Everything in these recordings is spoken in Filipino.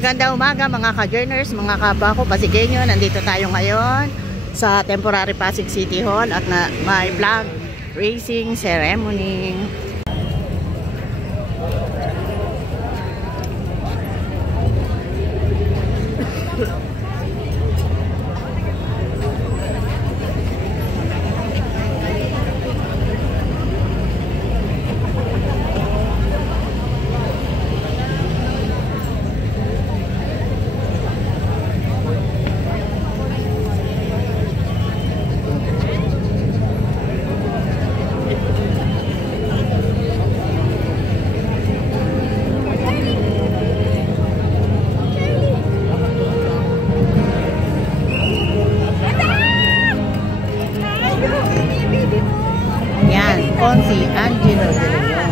Magandang umaga mga ka-journers, mga kabako, Pasigueño. Nandito tayo ngayon sa temporary Pasig City Hall at may flag raising ceremony. Consi Angelo de Leon.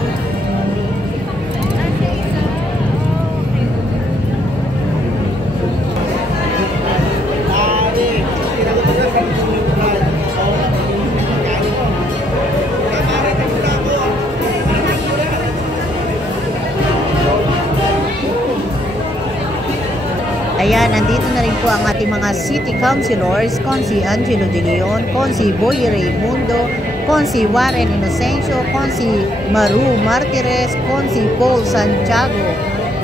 Ayan, nandito na rin po ang ating mga city councilors, Consi Angelo de Leon, Consi Boy Raimundo, Consi Warren Inocencio, Consi Maru Martires, Consi Paul Santiago,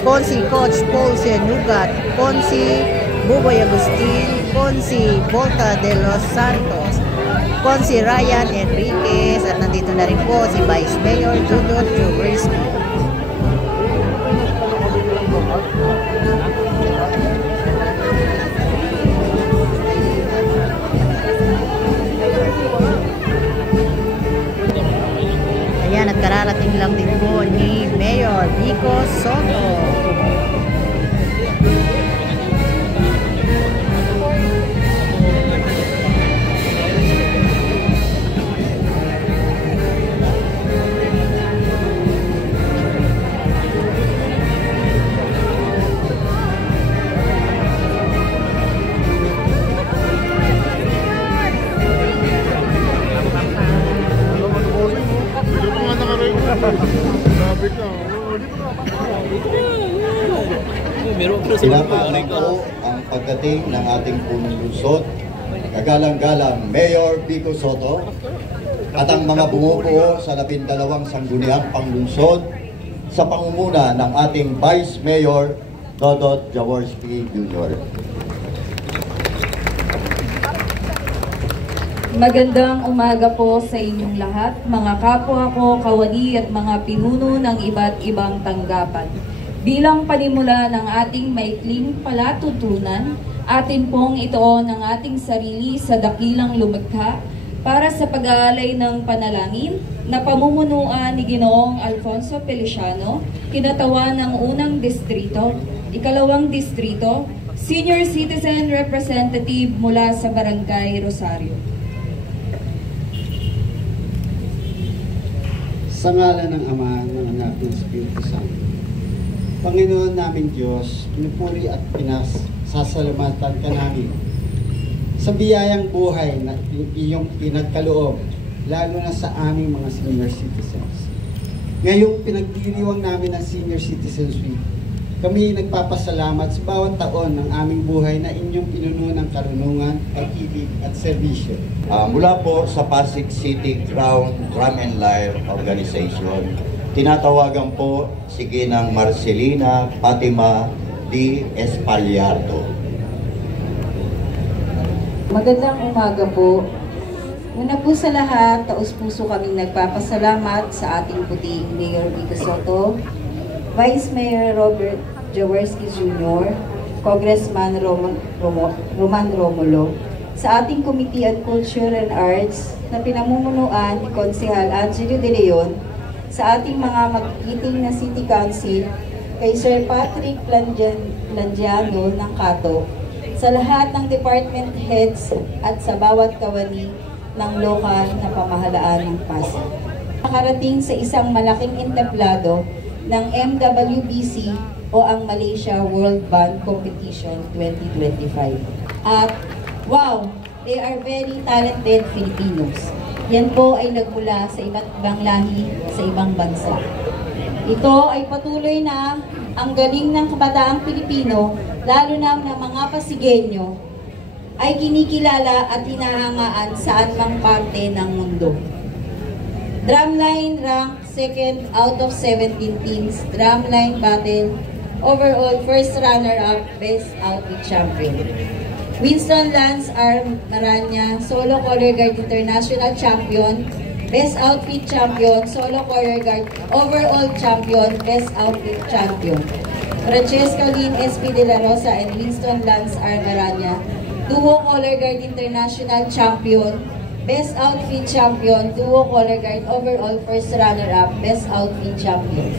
Consi Coach Paul Sianugat, Consi Buboy Agustin, Consi Volta de los Santos, Consi Ryan Enriquez, at nandito na rin po si Vice Mayor Judot Juberski. Ayan, at kararating lang din po ni Mayor Vico Soto. Pinapahan po ang pagdating ng ating punong lungsod, kagalang-galang Mayor Vico Soto at ang mga bumubuo sa 12 sangguniang panglungsod sa pangunguna ng ating Vice Mayor Dodot Jaworski Jr. Magandang umaga po sa inyong lahat, mga kapwa ko, kawani at mga pinuno ng iba't ibang tanggapan. Bilang panimula ng ating maikling palatutunan, atin pong itoon ang ating sarili sa dakilang lumikha para sa pag-aalay ng panalangin na pamumunuan ni Ginoong Alfonso Feliciano, kinatawan ng unang distrito, ikalawang distrito, Senior Citizen Representative mula sa Barangay Rosario. Sa ngalan ng Ama, ng Anak, ng Espiritu Santo. Panginoon namin Diyos, pinupuri at pinasasalamatan ka namin sa biyayang buhay na iyong pinagkaloob, lalo na sa aming mga senior citizens. Ngayong pinagdiriwang namin ng Senior Citizens Week, kami nagpapasalamat sa bawat taon ng aming buhay na inyong pinuno ng karunungan, pag-ibig at serbisyo. Mula po sa Pasig City Crown Drum and Lyre Organization, tinatawagan po si Ginang Marcelina Fatima D. Espaliardo. Magandang umaga po. Una po sa lahat, taus-puso kaming nagpapasalamat sa ating puting Mayor Vico Soto, Vice Mayor Robert Jaworski Jr., Congressman Roman Romulo, sa ating Committee on Culture and Arts na pinamumunuan ni Konsehal Angelo de Leon, sa ating mga magkikiting na City Council, kay Sir Patrick Langiano ng Cato, sa lahat ng department heads at sa bawat kawani ng lokal na pamahalaan ng Pasig. Nakarating sa isang malaking entablado ng MWBC o ang Malaysia World Band Competition 2025. At wow, they are very talented Filipinos. Yan po ay nagmula sa iba't ibang lahi sa ibang bansa. Ito ay patuloy na ang galing ng kabataang Pilipino, lalo na ng mga Pasigueño, ay kinikilala at hinahangaan saan mang parte ng mundo. Drumline ranked 2nd out of 17 teams, drumline battle, overall first runner-up, best outfit champion. Winston Lance R. Maranya, solo color guard international champion, best outfit champion, solo color guard overall champion, best outfit champion. Francesca Lynn S.P. De La Rosa and Winston Lance R. Maranya, duo color guard international champion, best outfit champion, duo color guard overall first runner-up, best outfit champion.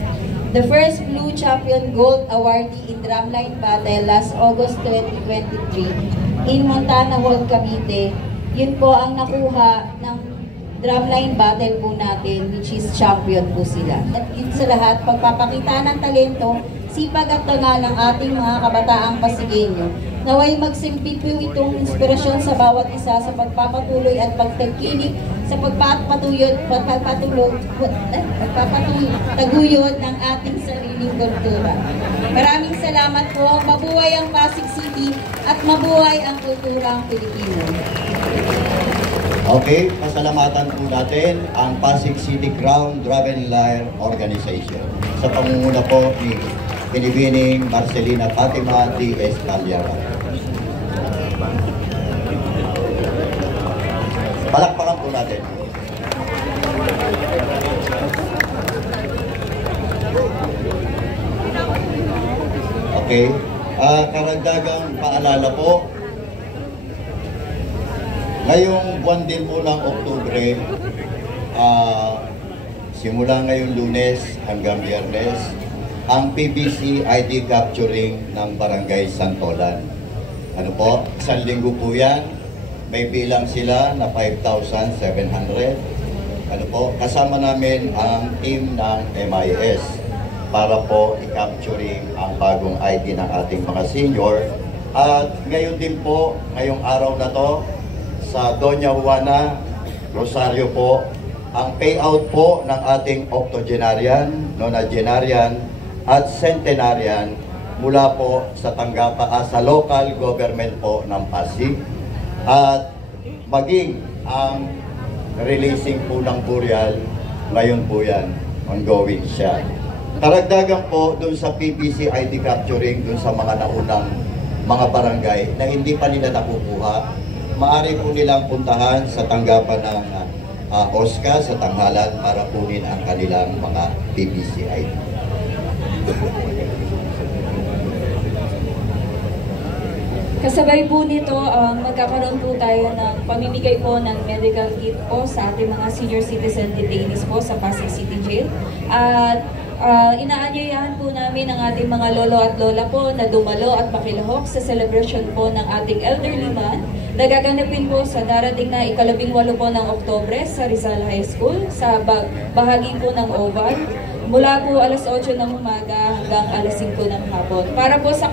The first Blue Champion Gold awardee in drumline battle last August 2023 in Montana Hall, Cavite. Yun po ang nakuha ng drumline battle po natin, which is champion po sila. At yun sa lahat, pagpapakita ng talento, sipag at tanga ng ating mga kabataang Pasigueño. Naway magsimpi po itong inspirasyon sa bawat isa sa pagpapatuloy at pagtagkilik sa pagpapataguyod ng ating sariling kultura. Maraming salamat po. Mabuhay ang Pasig City at mabuhay ang kulturang Pilipino. Okay, pasalamatan po natin ang Pasig City Crown Drum and Lyre Organization sa pangunguna po ni Binibining Marcelina Fatima D.S. Calyara. Palakpakan po natin. Okay, karagdagang paalala po, ngayong buwan din po ng Oktubre, simula ngayong Lunes hanggang Biyernes, ang PBC ID capturing ng Barangay Santolan. Ano po, isang linggo po yan, may bilang sila na 5,700. Ano po, kasama namin ang team ng MIS para po i-capturing ang bagong ID ng ating mga senior. At ngayon din po, ngayong araw na to, sa Doña Juana, Rosario po, ang payout po ng ating octogenarian, nonagenarian, at centenarian mula po sa sa local government po ng Pasig. At maging ang releasing po ng burial, ngayon po yan, ongoing siya. Karagdagan po dun sa PBC ID capturing dun sa mga naunang mga barangay na hindi pa nila nakukuha, maaari po nilang puntahan sa tanggapan ng OSCA sa tanghalan para kunin ang kanilang mga PBC ID. Kasabay po nito, magkakaroon po tayo ng pamimigay po ng medical kit po sa ating mga senior citizen detainees po sa Pasig City Jail. At inaanyayahan po namin ang ating mga lolo at lola po na dumalo at makilahok sa celebration po ng ating elderly month na gaganapin po sa darating na ika-18 po ng Oktobre sa Rizal High School sa bahagi po ng Oval. Mula po alas 8 ng umaga hanggang alas 5 ng hapon. Para po sa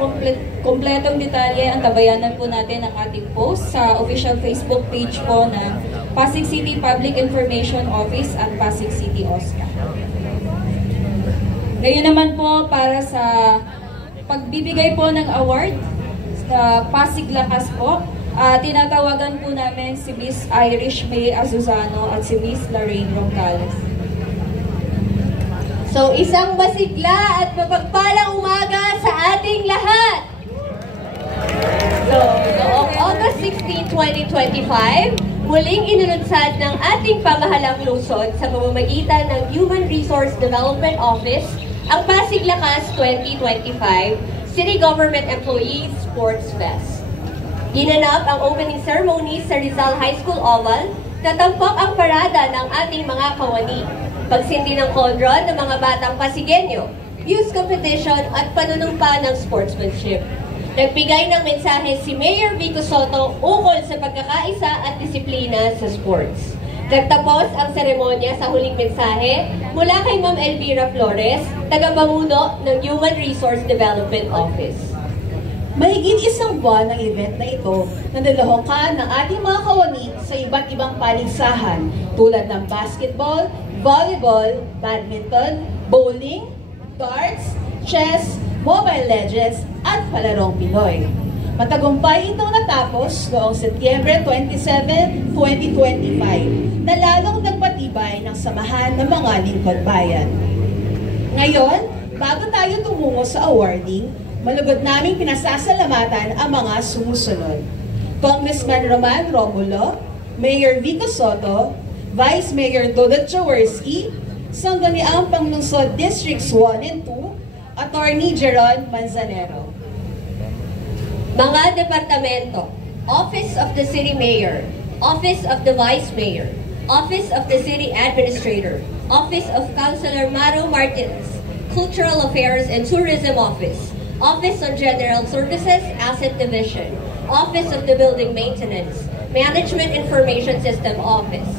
kompletong detalye, ang tabayanan po natin ang ating post sa official Facebook page po ng Pasig City Public Information Office at Pasig City OSCA. Ngayon naman po para sa pagbibigay po ng award sa Pasig Lakas po, tinatawagan po namin si Miss Irish May Azuzano at si Miss Lorraine Roncales. So, isang masigla at mapagpalang umaga sa ating lahat! So, noong August 16, 2025, muling inununsad ng ating pamahalang lungsod sa pamamagitan ng Human Resource Development Office ang Pasig Lakas 2025 City Government Employees Sports Fest. Ginanap ang opening ceremony sa Rizal High School Oval, natampok ang parada ng ating mga kawani, pagsindi ng kondron ng mga batang Pasigueño, youth competition at panunumpa ng sportsmanship. Nagbigay ng mensahe si Mayor Vico Soto ukol sa pagkakaisa at disiplina sa sports. Nagtapos ang seremonya sa huling mensahe mula kay Ma'am Elvira Flores, tagapamuno ng Human Resource Development Office. Mahigit isang buwan ng event na ito na nalahokan ng ating mga kawani sa iba't ibang paligsahan tulad ng basketball, volleyball, badminton, bowling, darts, chess, Mobile Legends, at palarong Pinoy. Matagumpay itong natapos noong Setyembre 27, 2025 na lalong nagpatibay ng samahan ng mga lingkod bayan. Ngayon, bago tayo tumungo sa awarding, malugod naming pinasasalamatan ang mga sumusunod. Congressman Roman Romulo, Mayor Vico Soto, Vice Mayor Dodot Jaworski, Sangguniang Panglungsod Districts 1 and 2, Attorney Jeron Manzanero. Mga departamento: Office of the City Mayor, Office of the Vice Mayor, Office of the City Administrator, Office of Councilor Maro Martins, Cultural Affairs and Tourism Office, Office on General Services Asset Division, Office of the Building Maintenance, Management Information System Office,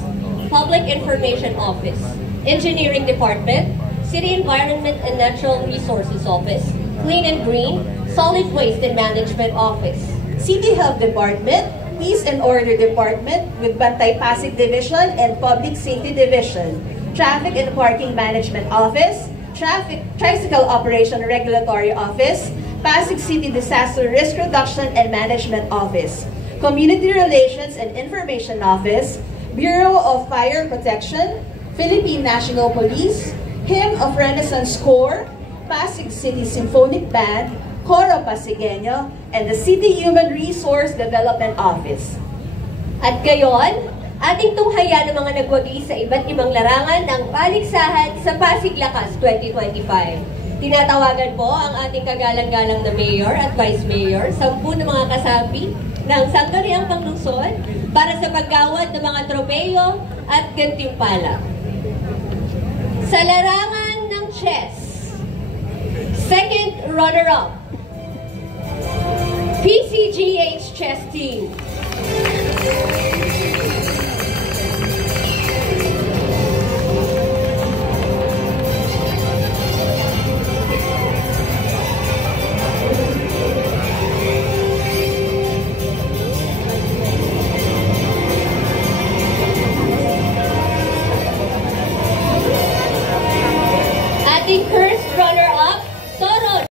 Public Information Office, Engineering Department, City Environment and Natural Resources Office, Clean and Green, Solid Waste and Management Office, City Health Department, Peace and Order Department with Bantay Pasig Division and Public Safety Division, Traffic and Parking Management Office, Tricycle Operation Regulatory Office, Pasig City Disaster Risk Reduction and Management Office, Community Relations and Information Office, Bureau of Fire Protection, Philippine National Police, Hymn of Renaissance Corps, Pasig City Symphonic Band, Coro Pasigueño, and the City Human Resource Development Office. At gayon, ating tunghayan ang mga nagwagi sa iba't ibang larangan ng paligsahan sa Pasig Lakas 2025. Tinatawagan po ang ating kagalang-galang na Mayor at Vice Mayor, 10 na mga kasapi ng Sangguniang Panglungsod para sa paggawad ng mga tropeyo at gantimpala. Sa larangan ng chess, second runner-up, PCGH Chess Team. Ating first runner-up, Toro.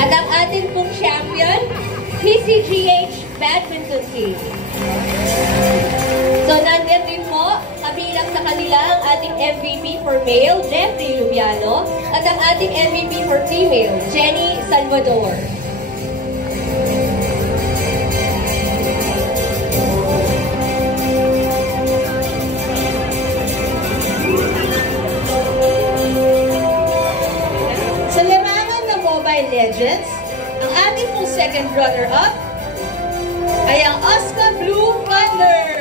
At ang ating pong champion, PCGH Badminton Team. So nandiyan din po, kabilang sa kanila ang ating MVP for male, Jeffrey Lubiano, at ang ating MVP for female, Jenny Salvador. Sa larangan ng Mobile Legends, ang ating pong second runner-up ay ang Oscar Blue Thunder.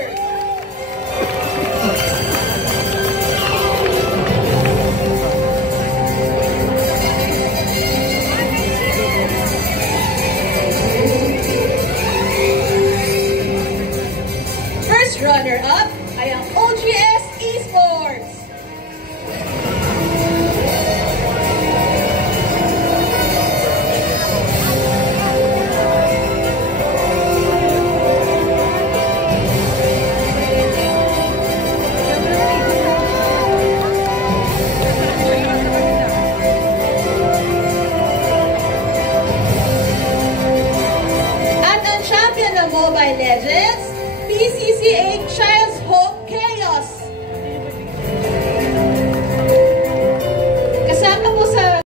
PTA Child's Hope Chaos. Kasama po sa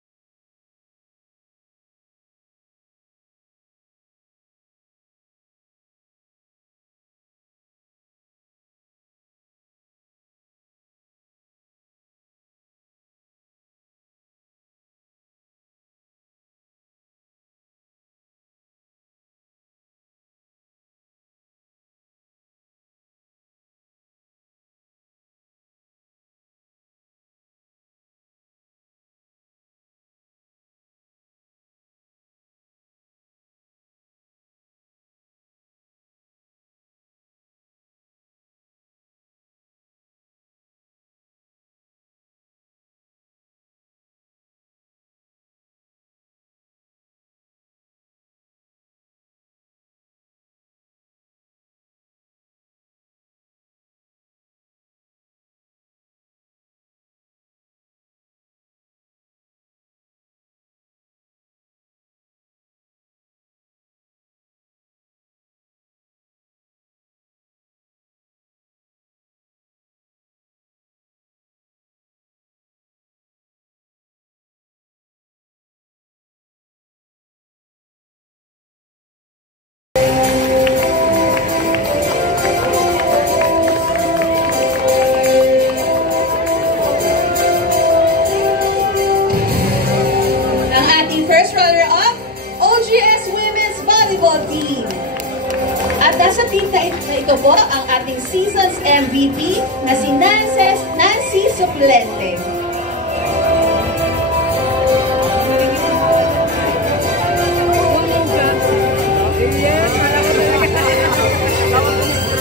Nasa team na ito po ang ating season's MVP na si Nancy Suplente.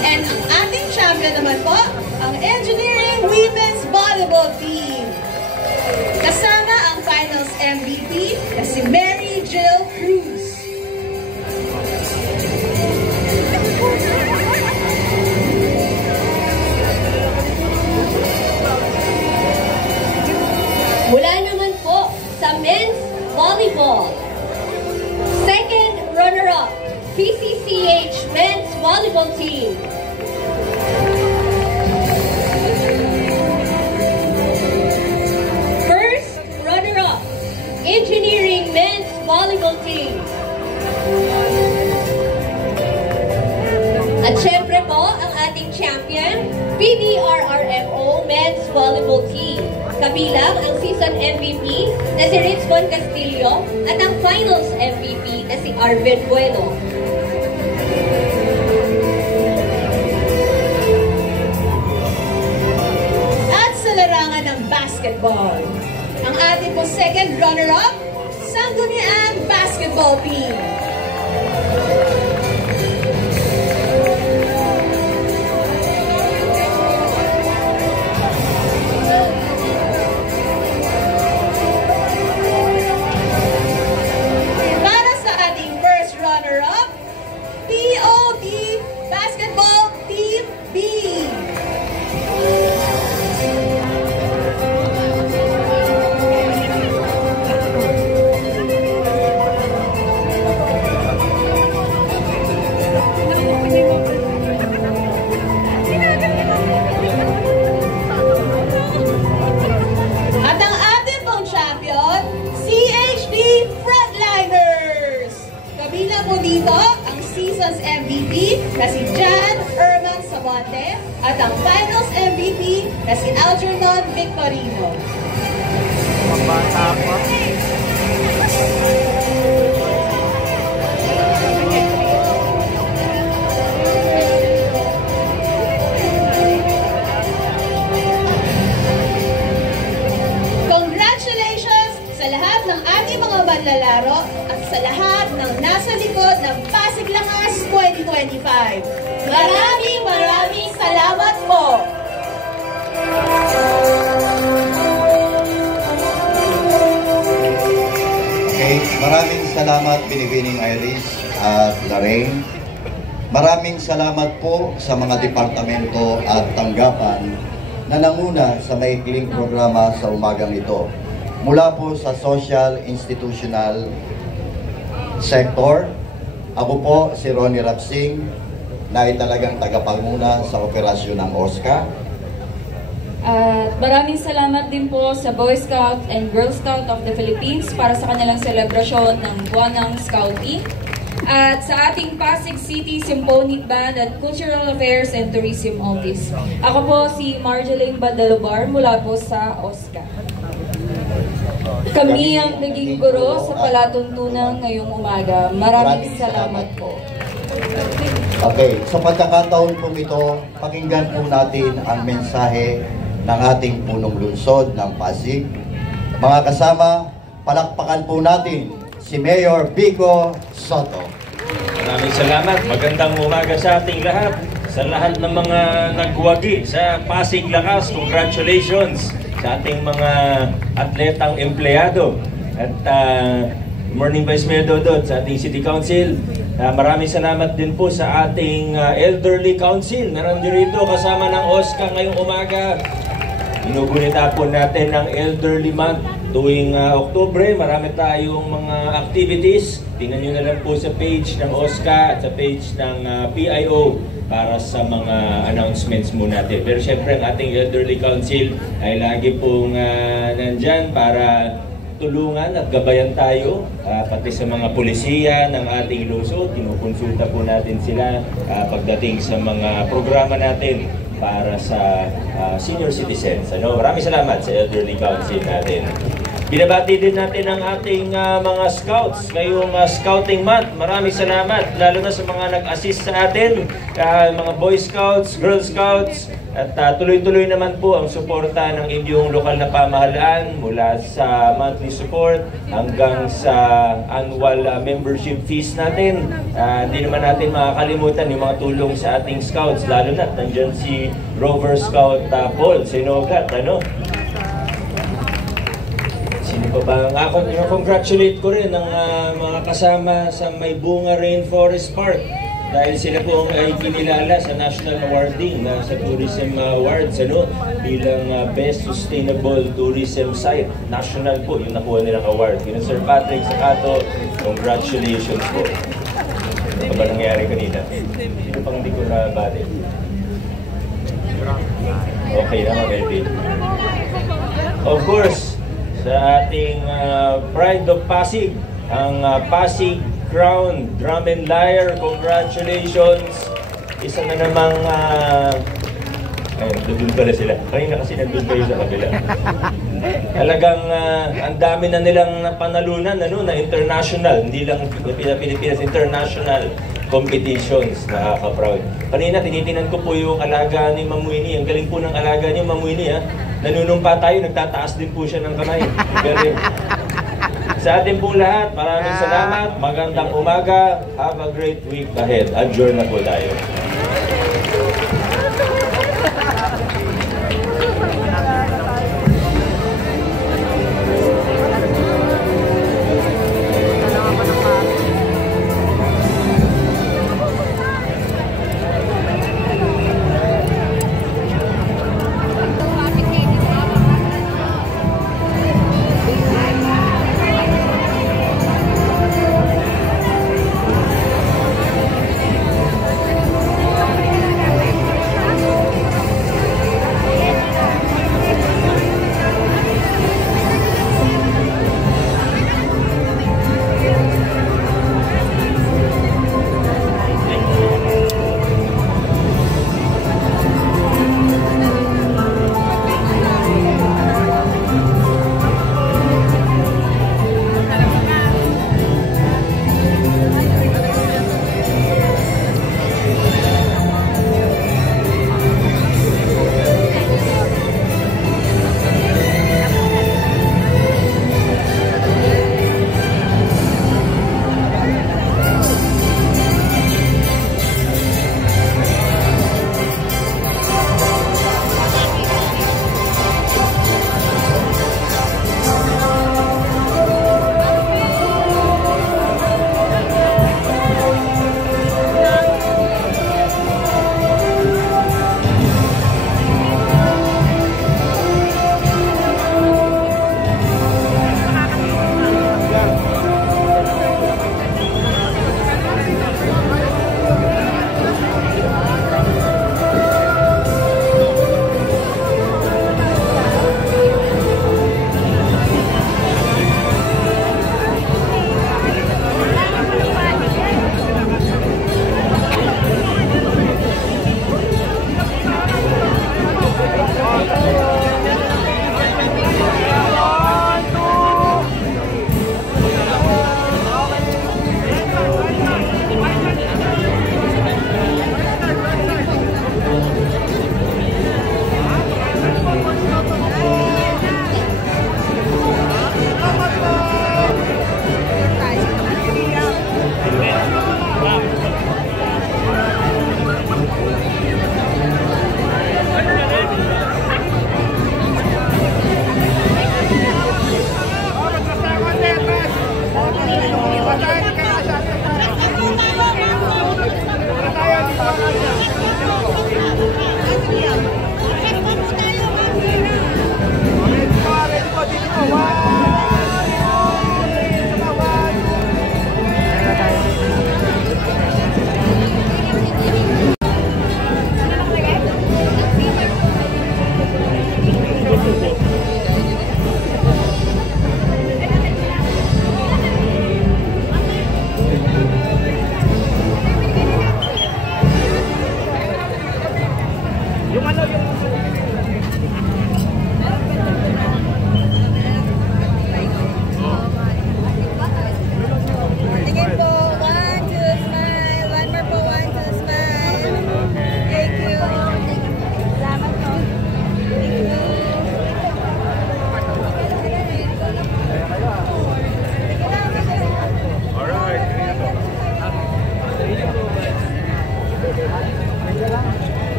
And ang ating champion naman po, ang Engineering Women's Volleyball Team. Kasama ang finals MVP na si Mary Jill Cruz. Mula naman po sa men's volleyball, second runner-up, PCCH Men's Volleyball Team. First runner-up, Engineering Men's Volleyball Team. At syempre po, ang ating champion, PDRRMO Men's Volleyball Team. Kabilang ang season MVP na si Richmond Castillo at ang finals MVP na si Arvin Bueno. At sa larangan ng basketball, ang ating po second runner-up, Sangguniang Basketball Team. Dito ang season's MVP na si Jan Erman Sabate at ang finals MVP na si Algernon Victorino. Congratulations sa lahat ng ating mga manlalaro at sa lahat ng nasa likod ng Pasig Langas 2025. Maraming salamat po! Okay, maraming salamat Binibining Iris at Lorraine. Maraming salamat po sa mga departamento at tanggapan na nanguna sa maikling programa sa umagang ito. Mula po sa social institutional sector, ako po si Ronnie Rapsing, na ay talagang tagapanguna sa operasyon ng OSCA. At maraming salamat din po sa Boy Scout and Girl Scout of the Philippines para sa kanilang selebrasyon ng Buwanang Scouting. At sa ating Pasig City Symphonic Band at Cultural Affairs and Tourism Office. Ako po si Marjeline Bandalobar mula po sa OSCA. Kami ang naging guro sa palatuntunan ngayong umaga. Maraming salamat po. Okay, sa pagkakataon po ito, pakinggan po natin ang mensahe ng ating punong lungsod ng Pasig. Mga kasama, palakpakan po natin si Mayor Vico Soto. Maraming salamat. Magandang umaga sa ating lahat. Sa lahat ng mga nagwagi sa Pasig Lakas, congratulations sa ating mga atletang empleyado. At morning Vice Mayor Dodot sa ating City Council. Maraming salamat din po sa ating Elderly Council na nandito kasama ng OSCA ngayong umaga. Inugunita po natin ang Elderly Month tuwing Oktubre. Marami tayong mga activities. Tingnan nyo na lang po sa page ng OSCA at sa page ng PIO para sa mga announcements mo natin. Pero syempre ang ating Elderly Council ay lagi pong nandyan para tulungan at gabayan tayo, pati sa mga pulisiya ng ating lungsod. Kinukonsulta po natin sila pagdating sa mga programa natin para sa senior citizens. Maraming salamat sa Elderly Council natin. Binabati din natin ang ating mga scouts ngayong Scouting Month. Maraming salamat, lalo na sa mga nag-assist sa atin, mga Boy Scouts, Girl Scouts, at tuloy-tuloy naman po ang suporta ng inyong lokal na pamahalaan mula sa monthly support hanggang sa annual membership fees natin. Hindi naman natin makakalimutan yung mga tulong sa ating scouts, lalo na nandyan si Rover Scout Paul Sinogat, Sino pa ba? Congratulate ko rin ang mga kasama sa May Bunga Rainforest Park dahil sila po ay kinilala sa National Awarding sa Tourism Awards bilang Best Sustainable Tourism Site. National po yung nakuha nilang award. Yun Sir Patrick Sacato, congratulations po. Ano ba nangyari kanina? Sino pang hindi ko nabali? Okay na, Melvin. Of course, sa ating Pride of Pasig, ang Pasig Crown Drum and Lyre, congratulations! Isa na namang nandun pala sila. Kanina kasi nandun kayo sa kabila. Talagang ang dami na nilang panalunan na international, hindi lang Pilipinas, international competitions. Nakaka-proud. Kanina tinitingnan ko po yung alaga ni Ma'am Winnie. Ang galing po ng alaga niyo, Ma'am Winnie. Nanunumpa tayo, nagtataas din po siya ng kamay. Galing. Sa atin pong lahat, maraming salamat. Magandang umaga. Have a great week ahead. Adjourn na po tayo.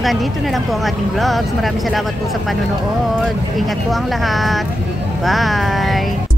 Hanggang dito na lang po ang ating vlogs. Maraming salamat po sa panonood. Ingat po ang lahat. Bye!